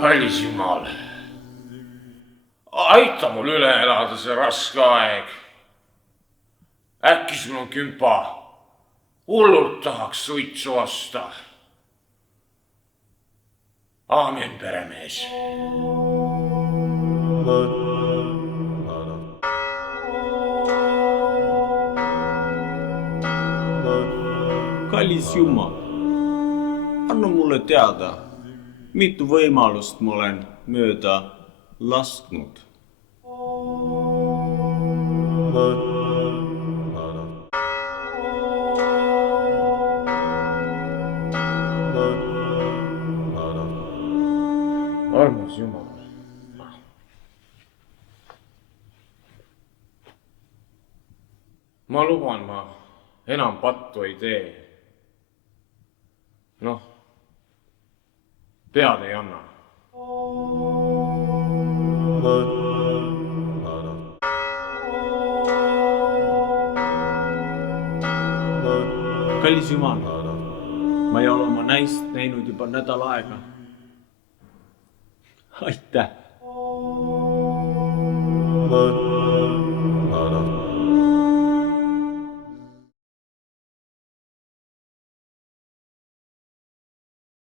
Kallis Jumal, aita mul üle elada see raske aeg. Äkki sul on kümpa, hullult tahaks suitsu osta. Aamen, peremees. Kallis Jumal, anna mulle teada, mitu võimalust ma olen mööda lasknud. Armas Jumal. Ma luban, ma enam pattu ei tee. Noh, pead ei anna. Kallis Jumal, ma ei ole oma naist näinud juba nädal aega. Aitäh!